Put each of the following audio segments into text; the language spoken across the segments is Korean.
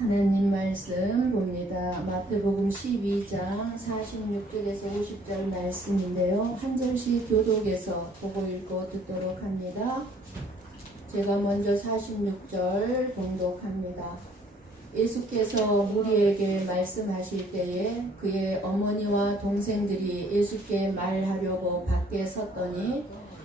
하나님 말씀 봅니다. 마태복음 12장 46절에서 50절 말씀인데요. 한 절씩 교독해서 보고 읽고 듣도록 합니다. 제가 먼저 46절 봉독합니다. 예수께서 무리에게 말씀하실 때에 그의 어머니와 동생들이 예수께 말하려고 밖에 섰더니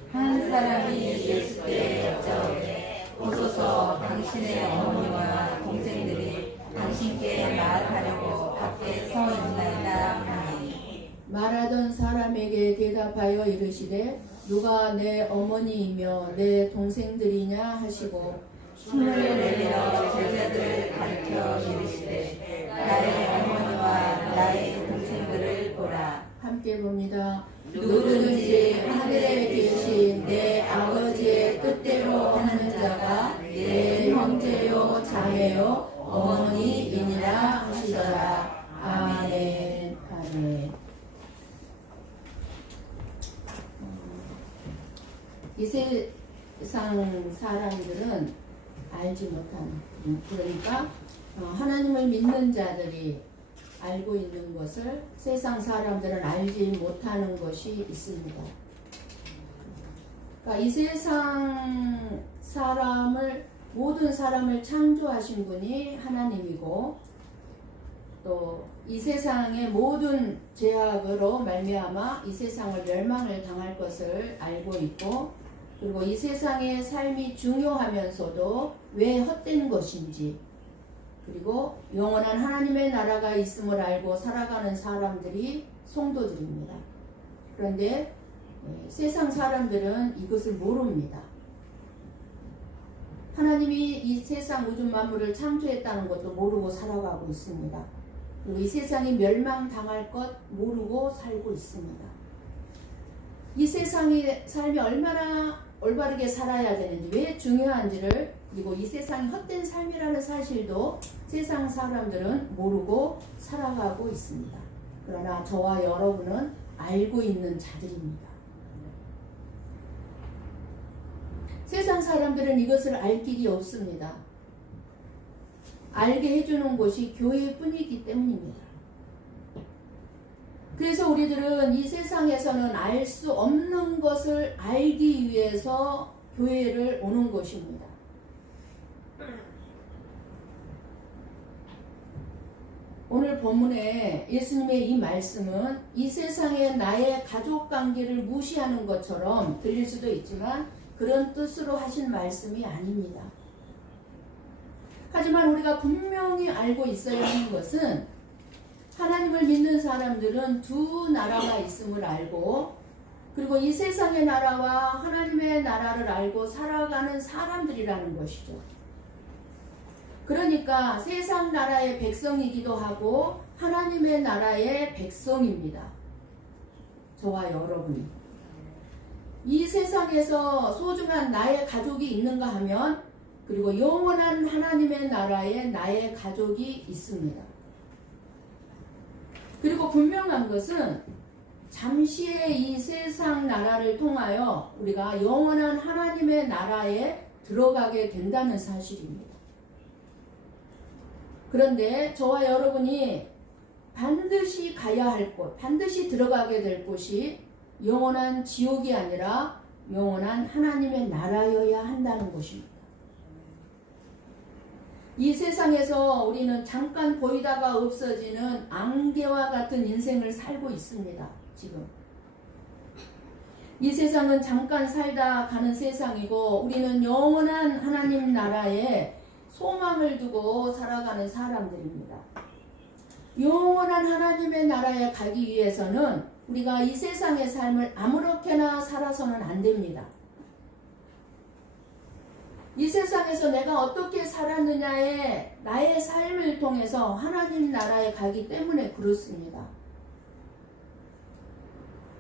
한 사람이 예수께 여짜오되 보소서 당신의 어머니와 동생들이 당신께 말하려고 밖에 서 있나이다 하니 말하던 사람에게 대답하여 이르시되 누가 내 어머니이며 내 동생들이냐 하시고 손을 내밀어 제자들을 가리켜 이르시되 나의 어머니와 나의 동생들을 보라. 함께 봅니다. 누구든지 하늘에 계신 내 아버지의 뜻대로 하는 자가 내 형제요 자매요 어머니이니라 하시더라. 아멘. 아멘. 이 세상 사람들은 알지 못하는, 그러니까 하나님을 믿는 자들이 알고 있는 것을 세상 사람들은 알지 못하는 것이 있습니다. 그러니까 이 세상 모든 사람을 창조하신 분이 하나님이고, 또 이 세상의 모든 죄악으로 말미암아 이 세상을 멸망을 당할 것을 알고 있고, 그리고 이 세상의 삶이 중요하면서도 왜 헛된 것인지, 그리고 영원한 하나님의 나라가 있음을 알고 살아가는 사람들이 성도들입니다. 그런데 세상 사람들은 이것을 모릅니다. 하나님이 이 세상 우주 만물을 창조했다는 것도 모르고 살아가고 있습니다. 그리고 이 세상이 멸망당할 것 모르고 살고 있습니다. 이 세상의 삶이 얼마나 올바르게 살아야 되는지, 왜 중요한지를, 그리고 이 세상이 헛된 삶이라는 사실도 세상 사람들은 모르고 살아가고 있습니다. 그러나 저와 여러분은 알고 있는 자들입니다. 세상 사람들은 이것을 알 길이 없습니다. 알게 해주는 곳이 교회뿐이기 때문입니다. 그래서 우리들은 이 세상에서는 알 수 없는 것을 알기 위해서 교회를 오는 것입니다. 오늘 본문에 예수님의 이 말씀은 이 세상의 나의 가족 관계를 무시하는 것처럼 들릴 수도 있지만 그런 뜻으로 하신 말씀이 아닙니다. 하지만 우리가 분명히 알고 있어야 하는 것은 하나님을 믿는 사람들은 두 나라가 있음을 알고, 그리고 이 세상의 나라와 하나님의 나라를 알고 살아가는 사람들이라는 것이죠. 그러니까 세상 나라의 백성이기도 하고 하나님의 나라의 백성입니다. 저와 여러분이. 이 세상에서 소중한 나의 가족이 있는가 하면, 그리고 영원한 하나님의 나라에 나의 가족이 있습니다. 그리고 분명한 것은 잠시의 이 세상 나라를 통하여 우리가 영원한 하나님의 나라에 들어가게 된다는 사실입니다. 그런데 저와 여러분이 반드시 가야 할 곳, 반드시 들어가게 될 곳이 영원한 지옥이 아니라 영원한 하나님의 나라여야 한다는 것입니다. 이 세상에서 우리는 잠깐 보이다가 없어지는 안개와 같은 인생을 살고 있습니다. 지금 이 세상은 잠깐 살다 가는 세상이고, 우리는 영원한 하나님 나라에 소망을 두고 살아가는 사람들입니다. 영원한 하나님의 나라에 가기 위해서는 우리가 이 세상의 삶을 아무렇게나 살아서는 안 됩니다. 이 세상에서 내가 어떻게 살았느냐에 나의 삶을 통해서 하나님 나라에 가기 때문에 그렇습니다.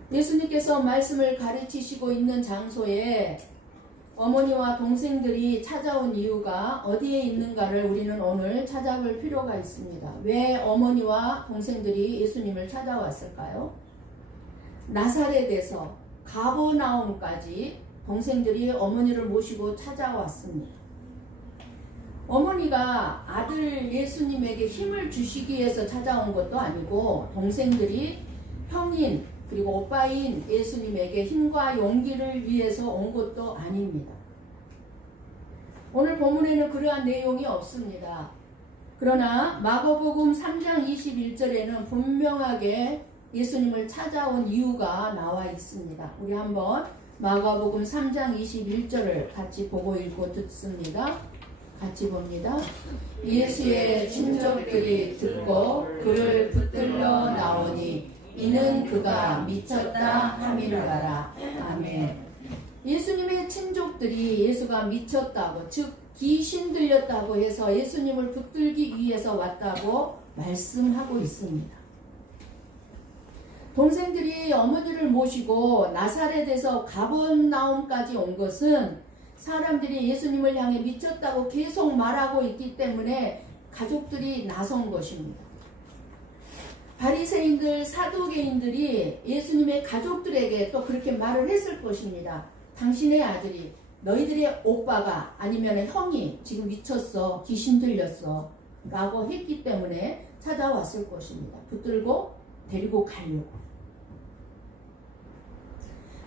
예수님께서 말씀을 가르치시고 있는 장소에 어머니와 동생들이 찾아온 이유가 어디에 있는가를 우리는 오늘 찾아볼 필요가 있습니다. 왜 어머니와 동생들이 예수님을 찾아왔을까요? 나사렛에서 가버나움까지 동생들이 어머니를 모시고 찾아왔습니다. 어머니가 아들 예수님에게 힘을 주시기 위해서 찾아온 것도 아니고 동생들이 형인 그리고 오빠인 예수님에게 힘과 용기를 위해서 온 것도 아닙니다. 오늘 본문에는 그러한 내용이 없습니다. 그러나 마가복음 3장 21절에는 분명하게 예수님을 찾아온 이유가 나와 있습니다. 우리 한번 마가복음 3장 21절을 같이 보고 읽고 듣습니다. 같이 봅니다. 예수의 친족들이 듣고 그를 붙들러 나오니 이는 그가 미쳤다 함이로라. 아멘. 예수님의 친족들이 예수가 미쳤다고, 즉 귀신 들렸다고 해서 예수님을 붙들기 위해서 왔다고 말씀하고 있습니다. 동생들이 어머니를 모시고 나사렛에서 가버나움까지 온 것은 사람들이 예수님을 향해 미쳤다고 계속 말하고 있기 때문에 가족들이 나선 것입니다. 바리새인들, 사두개인들이 예수님의 가족들에게 또 그렇게 말을 했을 것입니다. 당신의 아들이, 너희들의 오빠가 아니면 형이 지금 미쳤어, 귀신 들렸어 라고 했기 때문에 찾아왔을 것입니다. 붙들고 데리고 가려고.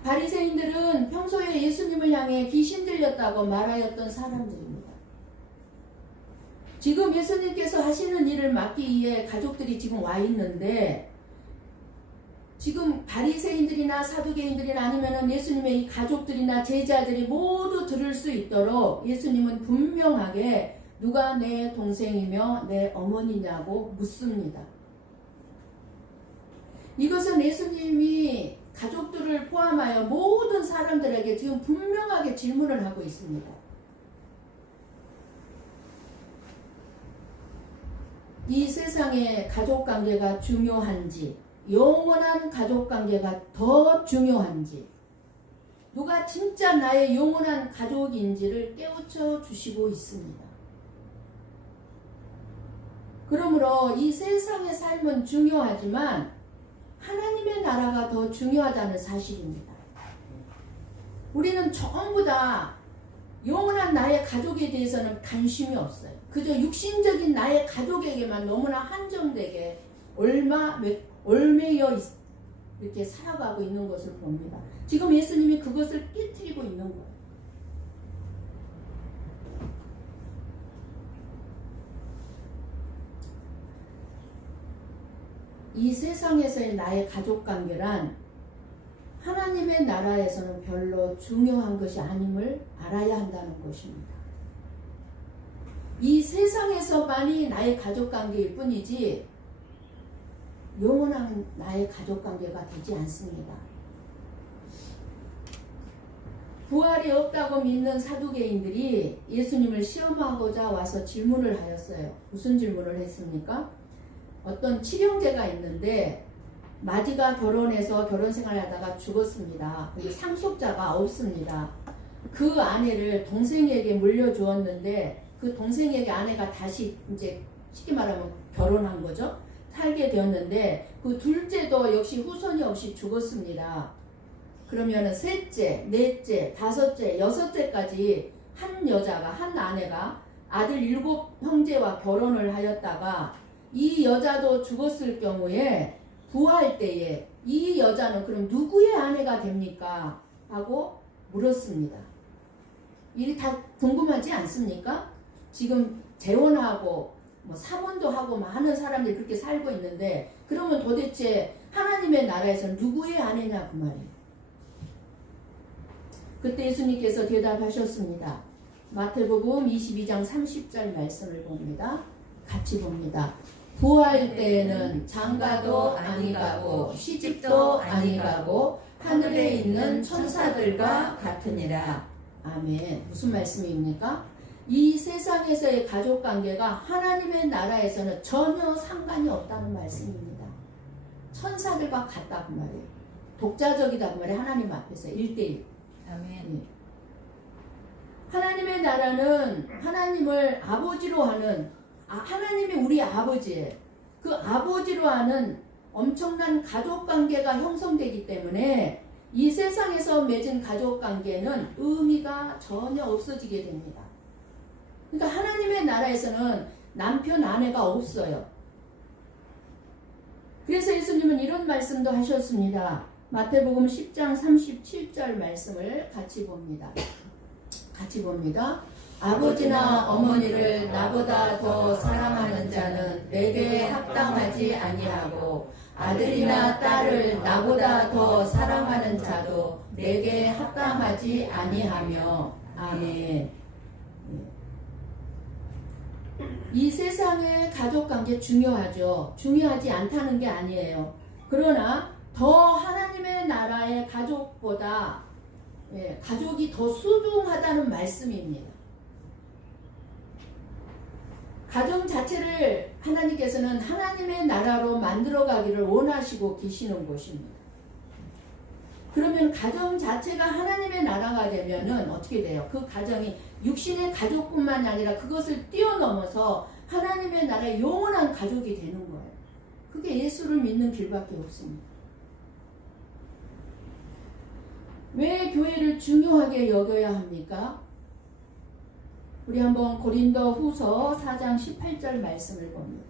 바리새인들은 평소에 예수님을 향해 귀신 들렸다고 말하였던 사람들입니다. 지금 예수님께서 하시는 일을 막기 위해 가족들이 지금 와 있는데, 지금 바리새인들이나 사두개인들이나 아니면 예수님의 이 가족들이나 제자들이 모두 들을 수 있도록 예수님은 분명하게 누가 내 동생이며 내 어머니냐고 묻습니다. 이것은 예수님이 가족들을 포함하여 모든 사람들에게 지금 분명하게 질문을 하고 있습니다. 이 세상에 가족관계가 중요한지, 영원한 가족관계가 더 중요한지, 누가 진짜 나의 영원한 가족인지를 깨우쳐 주시고 있습니다. 그러므로 이 세상의 삶은 중요하지만 하나님의 나라가 더 중요하다는 사실입니다. 우리는 전부 다 영원한 나의 가족에 대해서는 관심이 없어요. 그저 육신적인 나의 가족에게만 너무나 한정되게 올매여 이렇게 살아가고 있는 것을 봅니다. 지금 예수님이 그것을 깨트리고 있는 거예요. 이 세상에서의 나의 가족관계란 하나님의 나라에서는 별로 중요한 것이 아님을 알아야 한다는 것입니다. 이 세상에서만이 나의 가족관계일 뿐이지 영원한 나의 가족관계가 되지 않습니다. 부활이 없다고 믿는 사두개인들이 예수님을 시험하고자 와서 질문을 하였어요. 무슨 질문을 했습니까? 어떤 칠형제가 있는데 마지가 결혼해서 결혼생활을 하다가 죽었습니다. 근데 상속자가 없습니다. 그 아내를 동생에게 물려주었는데 그 동생에게 아내가 다시 이제 쉽게 말하면 결혼한 거죠. 살게 되었는데 그 둘째도 역시 후손이 없이 죽었습니다. 그러면은 셋째, 넷째, 다섯째, 여섯째까지 한 여자가, 한 아내가 아들 7 형제와 결혼을 하였다가 이 여자도 죽었을 경우에 부활 때에 이 여자는 그럼 누구의 아내가 됩니까? 하고 물었습니다. 이게 다 궁금하지 않습니까? 지금 재혼하고 뭐 사모도 하고 막 하는 사람들이 그렇게 살고 있는데 그러면 도대체 하나님의 나라에서 누구의 아내냐 그 말이에요. 그때 예수님께서 대답하셨습니다. 마태복음 22장 30절 말씀을 봅니다. 같이 봅니다. 부활 때에는 장가도 아니가고 시집도 아니가고 하늘에 있는 천사들과 같으니라. 아멘. 무슨 말씀입니까? 이 세상에서의 가족관계가 하나님의 나라에서는 전혀 상관이 없다는 말씀입니다. 천사들과 같다고 말이에요. 독자적이다고 말이에요. 하나님 앞에서 1대1. 아멘. 하나님의 나라는 하나님을 아버지로 하는 하나님이 우리 아버지예요. 그 아버지로 하는 엄청난 가족관계가 형성되기 때문에 이 세상에서 맺은 가족관계는 의미가 전혀 없어지게 됩니다. 그러니까 하나님의 나라에서는 남편, 아내가 없어요. 그래서 예수님은 이런 말씀도 하셨습니다. 마태복음 10장 37절 말씀을 같이 봅니다. 아버지나 어머니를 나보다 더 사랑하는 자는 내게 합당하지 아니하고 아들이나 딸을 나보다 더 사랑하는 자도 내게 합당하지 아니하며. 아멘. 이 세상의 가족관계 중요하죠. 중요하지 않다는 게 아니에요. 그러나 더 하나님의 나라의 가족보다 가족이 더 소중하다는 말씀입니다. 가정 자체를 하나님께서는 하나님의 나라로 만들어가기를 원하시고 계시는 곳입니다. 그러면 가정 자체가 하나님의 나라가 되면은 어떻게 돼요? 그 가정이 육신의 가족뿐만 아니라 그것을 뛰어넘어서 하나님의 나라의 영원한 가족이 되는 거예요. 그게 예수를 믿는 길밖에 없습니다. 왜 교회를 중요하게 여겨야 합니까? 우리 한번 고린도 후서 4장 18절 말씀을 봅니다.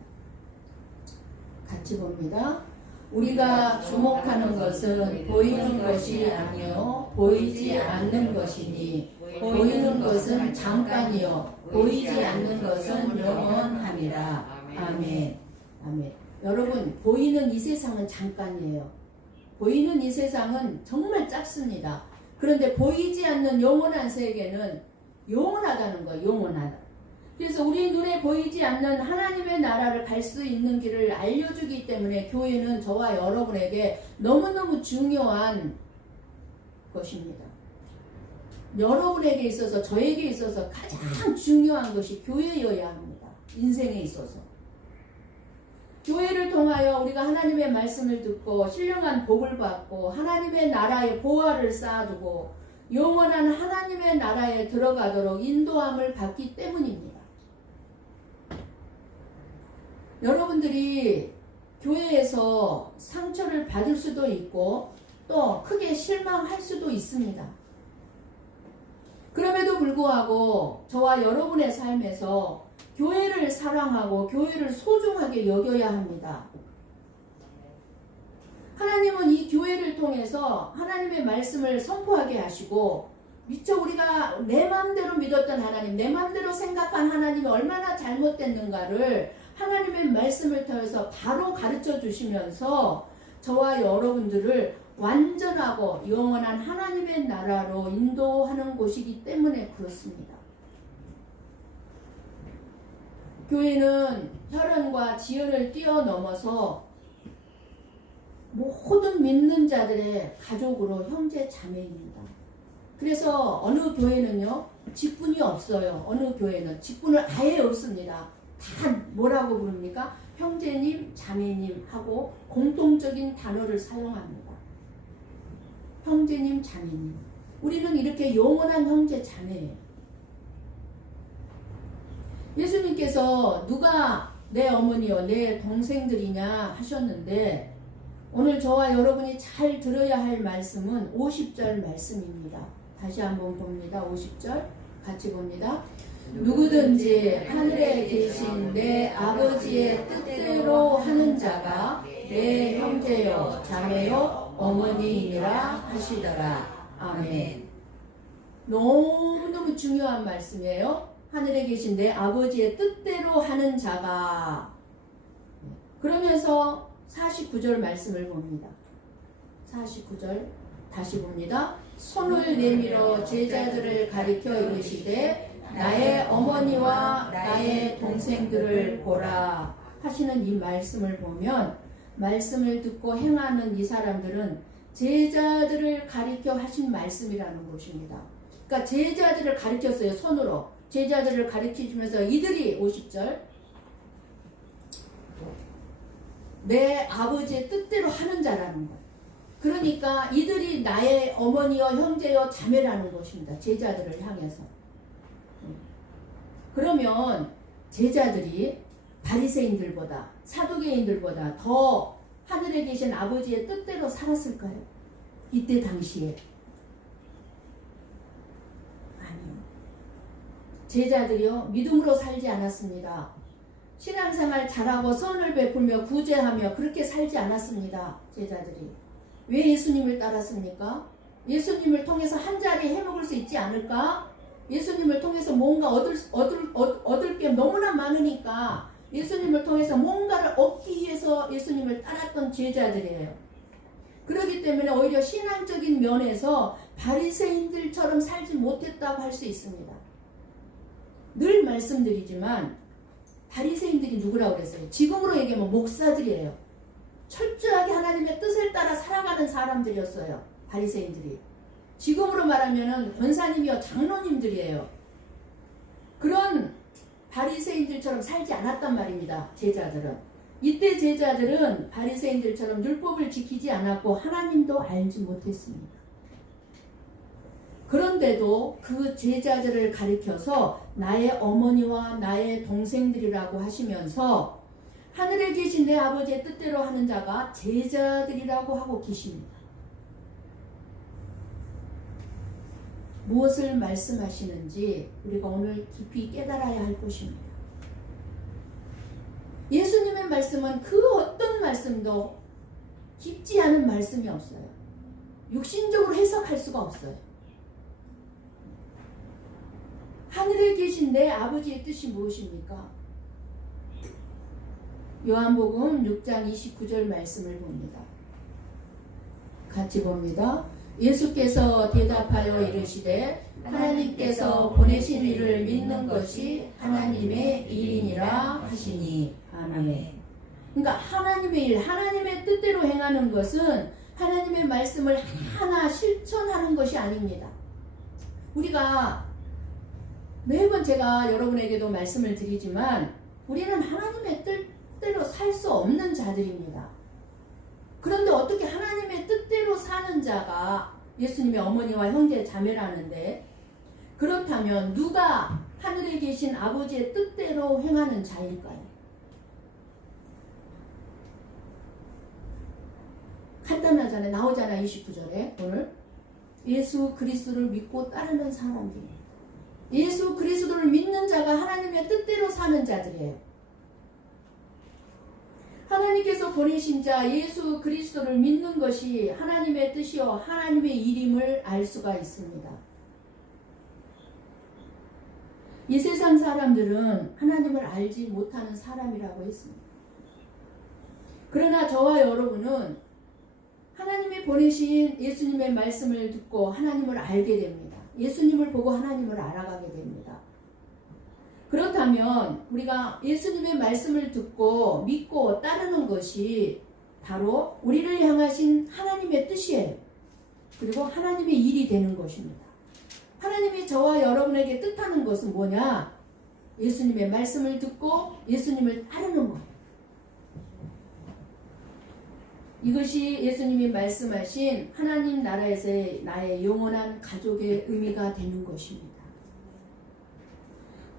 같이 봅니다. 우리가 주목하는 것은 보이는 것이 아니요 보이지 않는 것이니 보이는 것은 잠깐이요 보이지 않는 것은 영원함이라. 아멘. 아멘. 여러분, 보이는 이 세상은 잠깐이에요. 보이는 이 세상은 정말 작습니다. 그런데 보이지 않는 영원한 세계는 영원하다는 거예요. 영원하다. 그래서 우리 눈에 보이지 않는 하나님의 나라를 갈 수 있는 길을 알려주기 때문에 교회는 저와 여러분에게 너무너무 중요한 것입니다. 여러분에게 있어서, 저에게 있어서 가장 중요한 것이 교회여야 합니다. 인생에 있어서. 교회를 통하여 우리가 하나님의 말씀을 듣고 신령한 복을 받고 하나님의 나라의 보화를 쌓아두고 영원한 하나님의 나라에 들어가도록 인도함을 받기 때문입니다. 여러분들이 교회에서 상처를 받을 수도 있고 또 크게 실망할 수도 있습니다. 그럼에도 불구하고 저와 여러분의 삶에서 교회를 사랑하고 교회를 소중하게 여겨야 합니다. 하나님은 이 교회를 통해서 하나님의 말씀을 선포하게 하시고 미처 우리가 내 마음대로 믿었던 하나님, 내 마음대로 생각한 하나님이 얼마나 잘못됐는가를 하나님의 말씀을 통해서 바로 가르쳐 주시면서 저와 여러분들을 완전하고 영원한 하나님의 나라로 인도하는 곳이기 때문에 그렇습니다. 교회는 혈연과 지연을 뛰어넘어서 모든 믿는 자들의 가족으로 형제 자매입니다. 그래서 어느 교회는요 직분이 없어요. 어느 교회는 직분을 아예 없습니다. 다 뭐라고 부릅니까? 형제님, 자매님 하고 공통적인 단어를 사용합니다. 형제님, 자매님. 우리는 이렇게 영원한 형제 자매예요. 예수님께서 누가 내 어머니요 내 동생들이냐 하셨는데 오늘 저와 여러분이 잘 들어야 할 말씀은 50절 말씀입니다. 다시 한번 봅니다. 50절 같이 봅니다. 누구든지 하늘에 계신 내 아버지의 뜻대로 하는 자가 내 형제요 자매요 어머니이니라 하시더라. 아멘. 너무너무 중요한 말씀이에요. 하늘에 계신 내 아버지의 뜻대로 하는 자가. 그러면서 49절 말씀을 봅니다. 49절 다시 봅니다. 손을 내밀어 제자들을 가리켜 이르시되 나의 어머니와 나의 동생들을 보라 하시는 이 말씀을 보면 말씀을 듣고 행하는 이 사람들은 제자들을 가리켜 하신 말씀이라는 것입니다. 그러니까 제자들을 가리켰어요. 손으로 제자들을 가리키시면서 이들이 50절 내 아버지의 뜻대로 하는 자라는 거예요. 그러니까 이들이 나의 어머니여 형제여 자매라는 것입니다. 제자들을 향해서. 그러면 제자들이 바리새인들보다 사두개인들보다 더 하늘에 계신 아버지의 뜻대로 살았을까요? 이때 당시에. 아니요. 제자들이요 믿음으로 살지 않았습니다. 신앙생활 잘하고 선을 베풀며 구제하며 그렇게 살지 않았습니다. 제자들이. 왜 예수님을 따랐습니까? 예수님을 통해서 한 자리 해먹을 수 있지 않을까? 예수님을 통해서 뭔가 얻을 게 너무나 많으니까 예수님을 통해서 뭔가를 얻기 위해서 예수님을 따랐던 제자들이에요. 그렇기 때문에 오히려 신앙적인 면에서 바리새인들처럼 살지 못했다고 할 수 있습니다. 늘 말씀드리지만 바리새인들이 누구라고 그랬어요? 지금으로 얘기하면 목사들이에요. 철저하게 하나님의 뜻을 따라 살아가는 사람들이었어요. 바리새인들이. 지금으로 말하면 권사님이요 장로님들이에요. 그런 바리새인들처럼 살지 않았단 말입니다. 제자들은. 이때 제자들은 바리새인들처럼 율법을 지키지 않았고 하나님도 알지 못했습니다. 그런데도 그 제자들을 가리켜서 나의 어머니와 나의 동생들이라고 하시면서 하늘에 계신 내 아버지의 뜻대로 하는 자가 제자들이라고 하고 계십니다. 무엇을 말씀하시는지 우리가 오늘 깊이 깨달아야 할 것입니다. 예수님의 말씀은 그 어떤 말씀도 깊지 않은 말씀이 없어요. 육신적으로 해석할 수가 없어요. 하늘에 계신 내 아버지의 뜻이 무엇입니까? 요한복음 6장 29절 말씀을 봅니다. 같이 봅니다. 예수께서 대답하여 이르시되 하나님께서 보내신 이를 믿는 것이 하나님의 일이니라 하시니. 아멘. 그러니까 하나님의 일, 하나님의 뜻대로 행하는 것은 하나님의 말씀을 하나 실천하는 것이 아닙니다. 우리가 매번 제가 여러분에게도 말씀을 드리지만 우리는 하나님의 뜻대로 살 수 없는 자들입니다. 그런데 어떻게 하나님의 뜻대로 사는 자가 예수님의 어머니와 형제 자매라는데, 그렇다면 누가 하늘에 계신 아버지의 뜻대로 행하는 자일까요? 간단하잖아요. 나오잖아요. 29절에 오늘 예수 그리스도를 믿고 따르는 사람들이에요. 예수 그리스도를 믿는 자가 하나님의 뜻대로 사는 자들이에요. 하나님께서 보내신 자 예수 그리스도를 믿는 것이 하나님의 뜻이요 하나님의 일임을 알 수가 있습니다. 이 세상 사람들은 하나님을 알지 못하는 사람이라고 했습니다. 그러나 저와 여러분은 하나님이 보내신 예수님의 말씀을 듣고 하나님을 알게 됩니다. 예수님을 보고 하나님을 알아가게 됩니다. 그렇다면 우리가 예수님의 말씀을 듣고 믿고 따르는 것이 바로 우리를 향하신 하나님의 뜻이에요. 그리고 하나님의 일이 되는 것입니다. 하나님이 저와 여러분에게 뜻하는 것은 뭐냐? 예수님의 말씀을 듣고 예수님을 따르는 거예요. 이것이 예수님이 말씀하신 하나님 나라에서의 나의 영원한 가족의 의미가 되는 것입니다.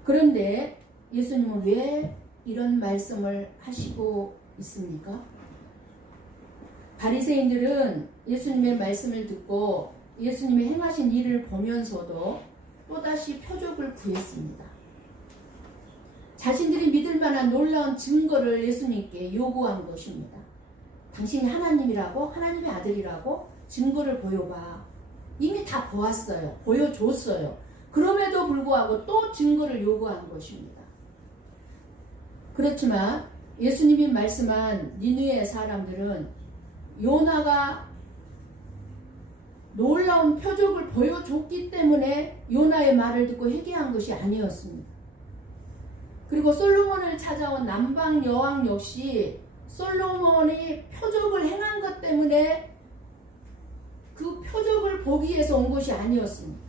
그런데 예수님은 왜 이런 말씀을 하시고 있습니까? 바리새인들은 예수님의 말씀을 듣고 예수님의 행하신 일을 보면서도 또다시 표적을 구했습니다. 자신들이 믿을 만한 놀라운 증거를 예수님께 요구한 것입니다. 당신이 하나님이라고, 하나님의 아들이라고 증거를 보여봐. 이미 다 보았어요. 보여줬어요. 그럼에도 불구하고 또 증거를 요구한 것입니다. 그렇지만 예수님이 말씀한 니느웨 사람들은 요나가 놀라운 표적을 보여줬기 때문에 요나의 말을 듣고 회개한 것이 아니었습니다. 그리고 솔로몬을 찾아온 남방 여왕 역시 솔로몬이 표적을 행한 것 때문에 그 표적을 보기 위해서 온 것이 아니었습니다.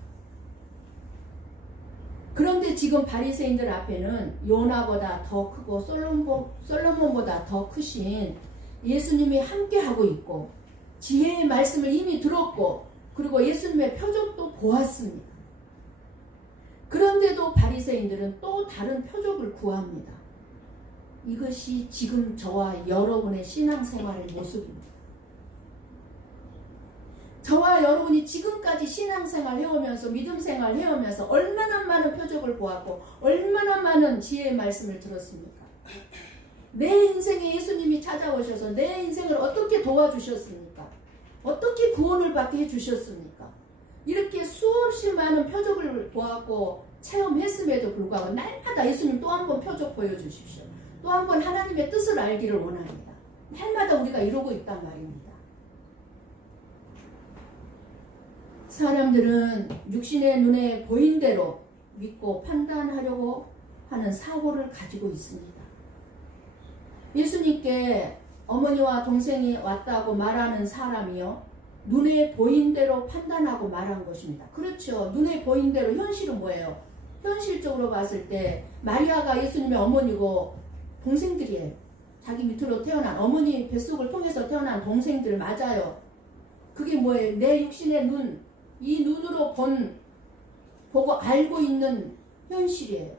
그런데 지금 바리새인들 앞에는 요나보다 더 크고 솔로몬보다 더 크신 예수님이 함께하고 있고 지혜의 말씀을 이미 들었고 그리고 예수님의 표적도 보았습니다. 그런데도 바리새인들은 또 다른 표적을 구합니다. 이것이 지금 저와 여러분의 신앙생활의 모습입니다. 저와 여러분이 지금까지 신앙생활 해오면서 믿음생활 해오면서 얼마나 많은 표적을 보았고 얼마나 많은 지혜의 말씀을 들었습니까? 내 인생에 예수님이 찾아오셔서 내 인생을 어떻게 도와주셨습니까? 어떻게 구원을 받게 해주셨습니까? 이렇게 수없이 많은 표적을 보았고 체험했음에도 불구하고 날마다 예수님 또 한 번 표적 보여주십시오. 또 한 번 하나님의 뜻을 알기를 원합니다. 날마다 우리가 이러고 있단 말입니다. 사람들은 육신의 눈에 보인 대로 믿고 판단하려고 하는 사고를 가지고 있습니다. 예수님께 어머니와 동생이 왔다고 말하는 사람이요, 눈에 보인 대로 판단하고 말한 것입니다. 그렇죠. 눈에 보인 대로. 현실은 뭐예요? 현실적으로 봤을 때 마리아가 예수님의 어머니고 동생들이에요. 자기 밑으로 태어난 어머니 뱃속을 통해서 태어난 동생들 맞아요. 그게 뭐예요? 내 육신의 눈, 이 눈으로 보고 알고 있는 현실이에요.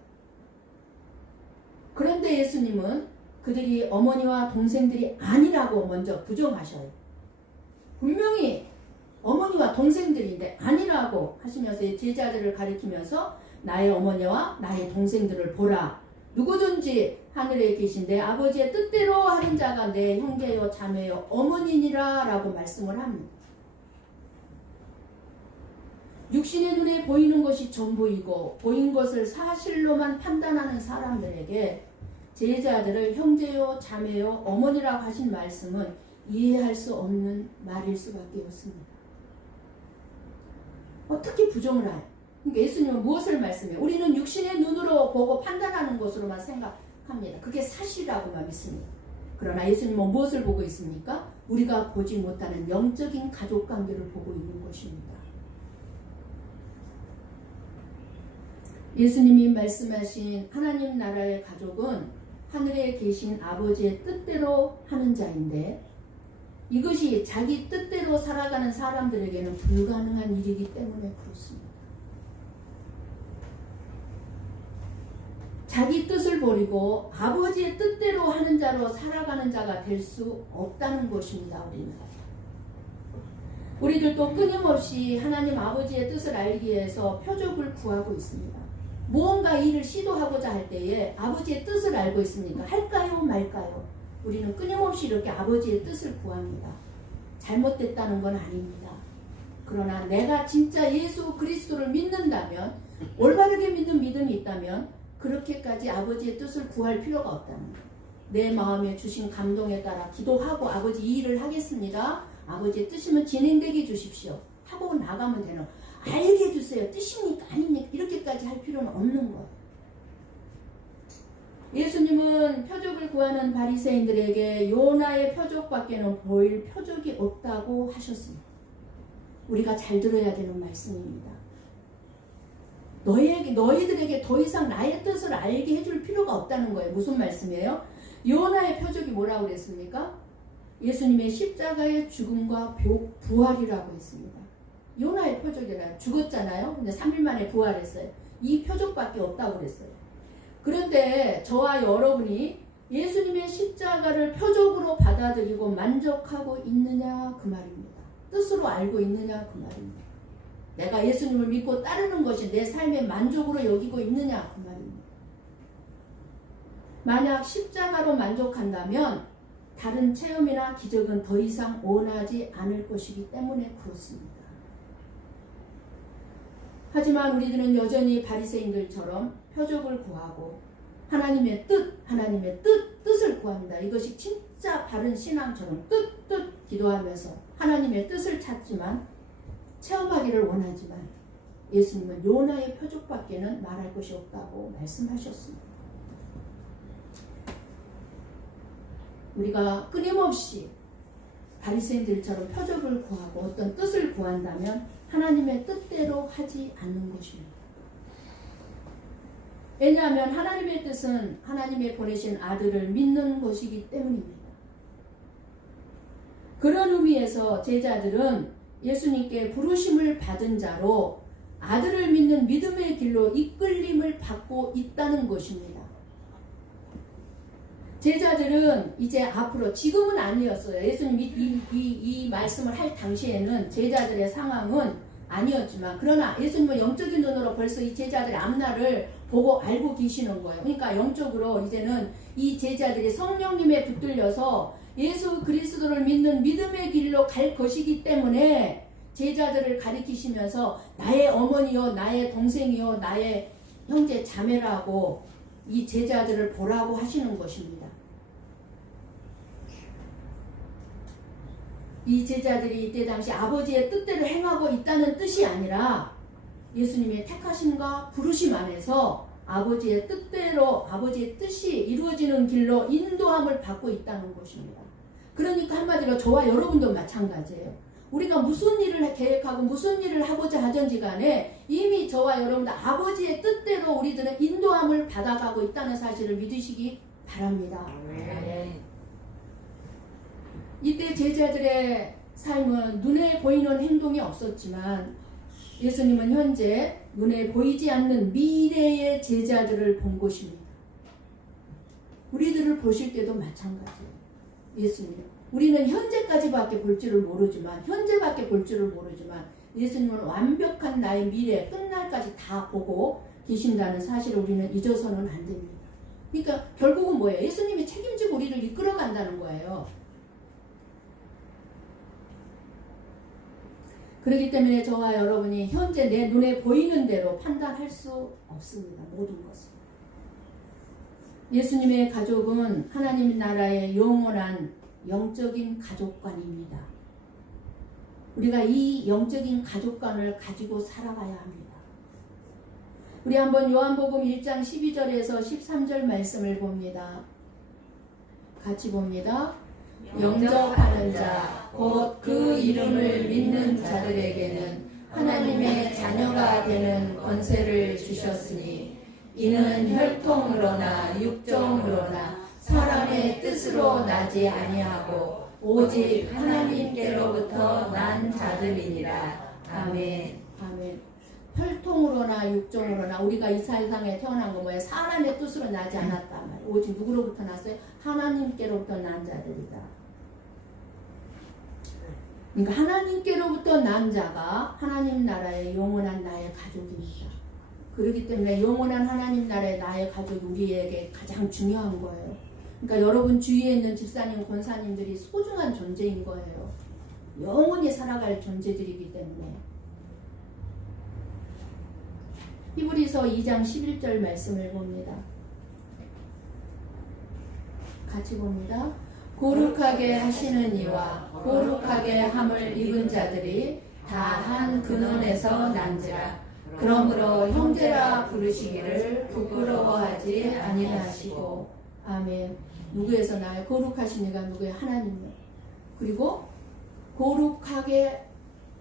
그런데 예수님은 그들이 어머니와 동생들이 아니라고 먼저 부정하셔요. 분명히 어머니와 동생들인데 아니라고 하시면서 제자들을 가리키면서 나의 어머니와 나의 동생들을 보라. 누구든지 하늘에 계신 내 아버지의 뜻대로 하는 자가 내 형제요 자매요 어머니니라 라고 말씀을 합니다. 육신의 눈에 보이는 것이 전부이고 보인 것을 사실로만 판단하는 사람들에게 제자들을 형제요 자매요 어머니라고 하신 말씀은 이해할 수 없는 말일 수밖에 없습니다. 어떻게 부정을 해요? 그러니까 예수님은 무엇을 말씀해요? 우리는 육신의 눈으로 보고 판단하는 것으로만 생각합니다. 그게 사실이라고만 믿습니다. 그러나 예수님은 무엇을 보고 있습니까? 우리가 보지 못하는 영적인 가족관계를 보고 있는 것입니다. 예수님이 말씀하신 하나님 나라의 가족은 하늘에 계신 아버지의 뜻대로 하는 자인데 이것이 자기 뜻대로 살아가는 사람들에게는 불가능한 일이기 때문에 그렇습니다. 자기 뜻을 버리고 아버지의 뜻대로 하는 자로 살아가는 자가 될 수 없다는 것입니다. 우리들도 끊임없이 하나님 아버지의 뜻을 알기 위해서 표적을 구하고 있습니다. 무언가 일을 시도하고자 할 때에 아버지의 뜻을 알고 있습니까? 할까요 말까요? 우리는 끊임없이 이렇게 아버지의 뜻을 구합니다. 잘못됐다는 건 아닙니다. 그러나 내가 진짜 예수 그리스도를 믿는다면, 올바르게 믿는 믿음이 있다면 그렇게까지 아버지의 뜻을 구할 필요가 없다는 거예요. 내 마음에 주신 감동에 따라 기도하고 아버지 이 일을 하겠습니다. 아버지의 뜻이면 진행되게 해주십시오. 하고 나가면 되는, 알게 해주세요. 뜻입니까? 아닙니까? 이렇게까지 할 필요는 없는 거예요. 예수님은 표적을 구하는 바리새인들에게 요나의 표적밖에는 보일 표적이 없다고 하셨습니다. 우리가 잘 들어야 되는 말씀입니다. 너희들에게 더 이상 나의 뜻을 알게 해줄 필요가 없다는 거예요. 무슨 말씀이에요? 요나의 표적이 뭐라고 그랬습니까? 예수님의 십자가의 죽음과 부활이라고 했습니다. 요나의 표적이라 죽었잖아요. 근데 3일 만에 부활했어요. 이 표적밖에 없다고 그랬어요. 그런데 저와 여러분이 예수님의 십자가를 표적으로 받아들이고 만족하고 있느냐 그 말입니다. 뜻으로 알고 있느냐 그 말입니다. 내가 예수님을 믿고 따르는 것이 내 삶의 만족으로 여기고 있느냐 그 말입니다. 만약 십자가로 만족한다면 다른 체험이나 기적은 더 이상 원하지 않을 것이기 때문에 그렇습니다. 하지만 우리들은 여전히 바리새인들처럼 표적을 구하고 하나님의 뜻을 구합니다. 이것이 진짜 바른 신앙처럼 뜻 기도하면서 하나님의 뜻을 찾지만 체험하기를 원하지만 예수님은 요나의 표적밖에는 말할 것이 없다고 말씀하셨습니다. 우리가 끊임없이 바리새인들처럼 표적을 구하고 어떤 뜻을 구한다면 하나님의 뜻대로 하지 않는 것입니다. 왜냐하면 하나님의 뜻은 하나님의 보내신 아들을 믿는 것이기 때문입니다. 그런 의미에서 제자들은 예수님께 부르심을 받은 자로 아들을 믿는 믿음의 길로 이끌림을 받고 있다는 것입니다. 제자들은 이제 앞으로, 지금은 아니었어요. 예수님이 이 말씀을 할 당시에는 제자들의 상황은 아니었지만, 그러나 예수님은 영적인 눈으로 벌써 이 제자들의 앞날을 보고 알고 계시는 거예요. 그러니까 영적으로 이제는 이 제자들이 성령님에 붙들려서 예수 그리스도를 믿는 믿음의 길로 갈 것이기 때문에 제자들을 가리키시면서 나의 어머니요, 나의 동생이요, 나의 형제 자매라고 이 제자들을 보라고 하시는 것입니다. 이 제자들이 이때 당시 아버지의 뜻대로 행하고 있다는 뜻이 아니라 예수님의 택하심과 부르심 안에서 아버지의 뜻대로, 아버지의 뜻이 이루어지는 길로 인도함을 받고 있다는 것입니다. 그러니까 한마디로 저와 여러분도 마찬가지예요. 우리가 무슨 일을 계획하고 무슨 일을 하고자 하든지 간에 이미 저와 여러분들 아버지의 뜻대로 우리들은 인도함을 받아가고 있다는 사실을 믿으시기 바랍니다. 이때 제자들의 삶은 눈에 보이는 행동이 없었지만 예수님은 현재 눈에 보이지 않는 미래의 제자들을 본 것입니다. 우리들을 보실 때도 마찬가지예요. 예수님, 우리는 현재까지밖에 볼 줄을 모르지만, 현재밖에 볼 줄을 모르지만 예수님은 완벽한 나의 미래, 끝날까지 다 보고 계신다는 사실을 우리는 잊어서는 안 됩니다. 그러니까 결국은 뭐예요? 예수님이 책임지고 우리를 이끌어 간다는 거예요. 그렇기 때문에 저와 여러분이 현재 내 눈에 보이는 대로 판단할 수 없습니다. 모든 것을. 예수님의 가족은 하나님 나라의 영원한 영적인 가족관입니다. 우리가 이 영적인 가족관을 가지고 살아가야 합니다. 우리 한번 요한복음 1장 12절에서 13절 말씀을 봅니다. 같이 봅니다. 영접하는 자 곧 그 이름을 믿는 자들에게는 하나님의 자녀가 되는 권세를 주셨으니 이는 혈통으로나 육정으로나 사람의 뜻으로 나지 아니하고 오직 하나님께로부터 난 자들이니라. 아멘. 아멘. 혈통으로나 육정으로나 우리가 이 세상에 태어난 거 뭐예요? 사람의 뜻으로 나지 않았단 말이에요. 오직 누구로부터 났어요? 하나님께로부터 난 자들이다. 그러니까 하나님께로부터 난 자가 하나님 나라의 영원한 나의 가족입니다. 그렇기 때문에 영원한 하나님 나라의 나의 가족이 우리에게 가장 중요한 거예요. 그러니까 여러분 주위에 있는 집사님, 권사님들이 소중한 존재인 거예요. 영원히 살아갈 존재들이기 때문에. 히브리서 2장 11절 말씀을 봅니다. 같이 봅니다. 거룩하게 하시는 이와 거룩하게 함을 입은 자들이 다 한 근원에서 난지라. 그러므로 형제라 부르시기를 부끄러워하지 아니하시고. 아멘. 누구에서 나요? 거룩하신 이가 누구예요? 하나님이요. 그리고 거룩하게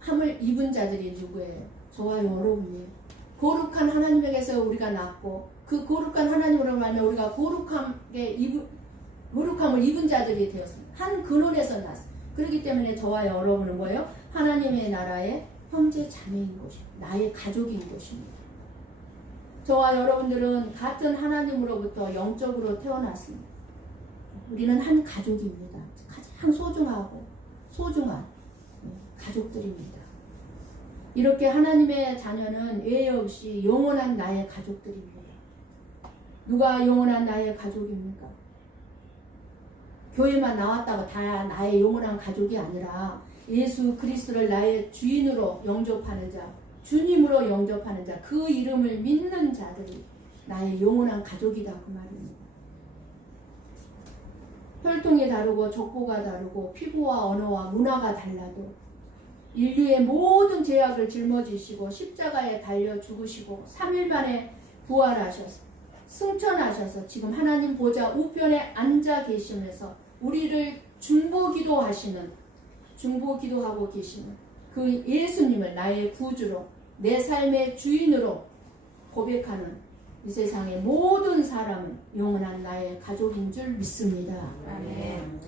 함을 입은 자들이 누구예요? 저와 여러분이에요. 거룩한 하나님에게서 우리가 났고 그 거룩한 하나님으로 말하면 우리가 거룩함을 입은 자들이 되었습니다. 한 근원에서 났어요. 그렇기 때문에 저와 여러분은 뭐예요? 하나님의 나라의 형제 자매인 것입니다. 나의 가족인 것입니다. 저와 여러분들은 같은 하나님으로부터 영적으로 태어났습니다. 우리는 한 가족입니다. 가장 소중하고 소중한 가족들입니다. 이렇게 하나님의 자녀는 예외 없이 영원한 나의 가족들입니다. 누가 영원한 나의 가족입니까? 교회만 나왔다고 다 나의 영원한 가족이 아니라 예수 그리스도를 나의 주인으로 영접하는 자, 주님으로 영접하는 자, 그 이름을 믿는 자들이 나의 영원한 가족이다 그 말입니다. 혈통이 다르고 족보가 다르고 피부와 언어와 문화가 달라도 인류의 모든 죄악을 짊어지시고 십자가에 달려 죽으시고 3일 만에 부활하셔서 승천하셔서 지금 하나님 보좌 우편에 앉아 계시면서 우리를 중보기도하고 계시는 그 예수님을 나의 구주로 내 삶의 주인으로 고백하는 이 세상의 모든 사람은 영원한 나의 가족인 줄 믿습니다. 아멘.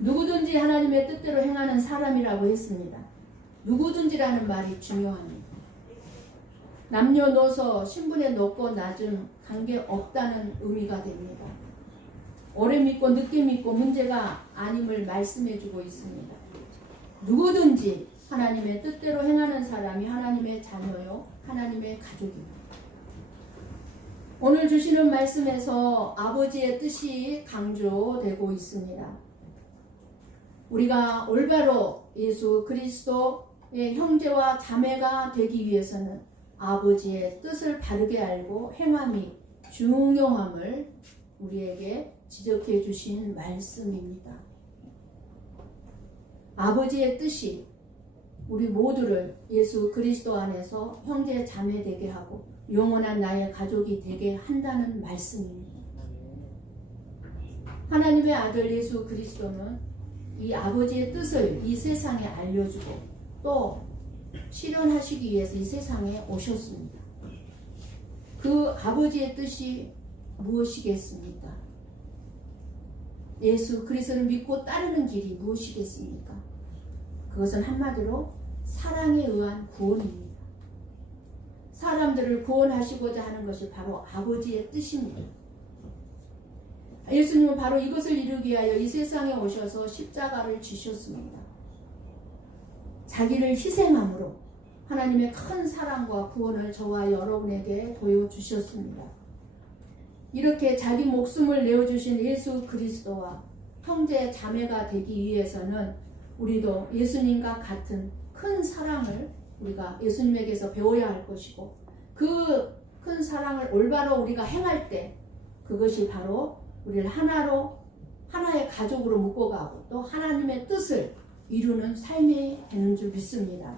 누구든지 하나님의 뜻대로 행하는 사람이라고 했습니다. 누구든지라는 말이 중요합니다. 남녀노소 신분의 높고 낮음 관계없다는 의미가 됩니다. 오래 믿고 늦게 믿고 문제가 아님을 말씀해주고 있습니다. 누구든지 하나님의 뜻대로 행하는 사람이 하나님의 자녀요, 하나님의 가족입니다. 오늘 주시는 말씀에서 아버지의 뜻이 강조되고 있습니다. 우리가 올바로 예수 그리스도의 형제와 자매가 되기 위해서는 아버지의 뜻을 바르게 알고 행함이 중요함을 우리에게 지적해 주신 말씀입니다. 아버지의 뜻이 우리 모두를 예수 그리스도 안에서 형제 자매 되게 하고 영원한 나의 가족이 되게 한다는 말씀입니다. 하나님의 아들 예수 그리스도는 이 아버지의 뜻을 이 세상에 알려주고 또 실현하시기 위해서 이 세상에 오셨습니다. 그 아버지의 뜻이 무엇이겠습니까? 예수 그리스도를 믿고 따르는 길이 무엇이겠습니까? 그것은 한마디로 사랑에 의한 구원입니다. 사람들을 구원하시고자 하는 것이 바로 아버지의 뜻입니다. 예수님은 바로 이것을 이루기 위하여 이 세상에 오셔서 십자가를 지셨습니다. 자기를 희생함으로 하나님의 큰 사랑과 구원을 저와 여러분에게 보여주셨습니다. 이렇게 자기 목숨을 내어주신 예수 그리스도와 형제 자매가 되기 위해서는 우리도 예수님과 같은 큰 사랑을 우리가 예수님에게서 배워야 할 것이고 그 큰 사랑을 올바로 우리가 행할 때 그것이 바로 우리를 하나의 가족으로 묶어가고 또 하나님의 뜻을 이루는 삶이 되는 줄 믿습니다.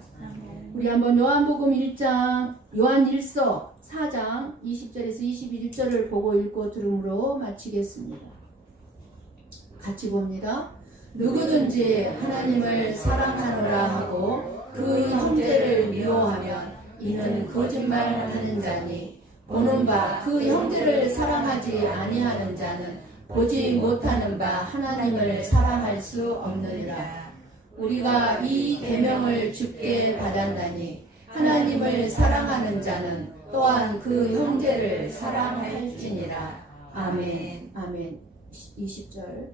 우리 한번 요한복음 1장 요한 1서 4장 20절에서 21절을 보고 읽고 들음으로 마치겠습니다. 같이 봅니다. 누구든지 하나님을 사랑하노라 하고 그 형제를 미워하면 이는 거짓말하는 자니 보는 바 그 형제를 사랑하지 아니하는 자는 보지 못하는 바 하나님을 사랑할 수 없느니라. 우리가 이 계명을 주께 받았나니 하나님을 사랑하는 자는 또한 그 형제를 사랑할지니라. 아멘. 아멘. 20절.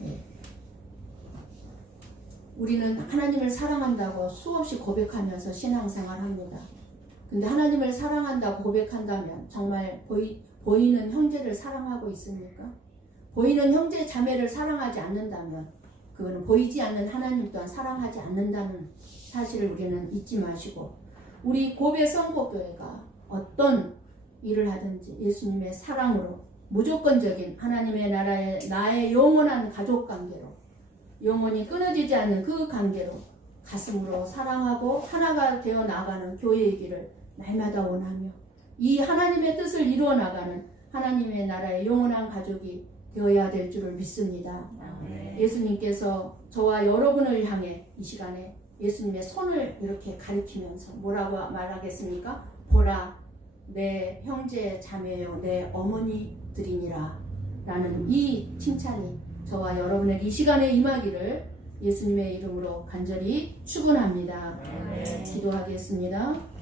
네. 우리는 하나님을 사랑한다고 수없이 고백하면서 신앙생활합니다. 근데 하나님을 사랑한다고 고백한다면 정말 보이는 형제를 사랑하고 있습니까? 보이는 형제 자매를 사랑하지 않는다면 그거는 보이지 않는 하나님 또한 사랑하지 않는다는 사실을 우리는 잊지 마시고 우리 고베 성포교회가 어떤 일을 하든지 예수님의 사랑으로 무조건적인 하나님의 나라의 나의 영원한 가족관계로 영원히 끊어지지 않는 그 관계로 가슴으로 사랑하고 하나가 되어 나가는 교회이기를 날마다 원하며 이 하나님의 뜻을 이루어 나가는 하나님의 나라의 영원한 가족이 되어야 될 줄을 믿습니다. 예수님께서 저와 여러분을 향해 이 시간에 예수님의 손을 이렇게 가리키면서 뭐라고 말하겠습니까? 보라 내 형제 자매요 내 어머니들이니라 라는 이 칭찬이 저와 여러분에게 이 시간에 임하기를 예수님의 이름으로 간절히 축원합니다. 기도하겠습니다.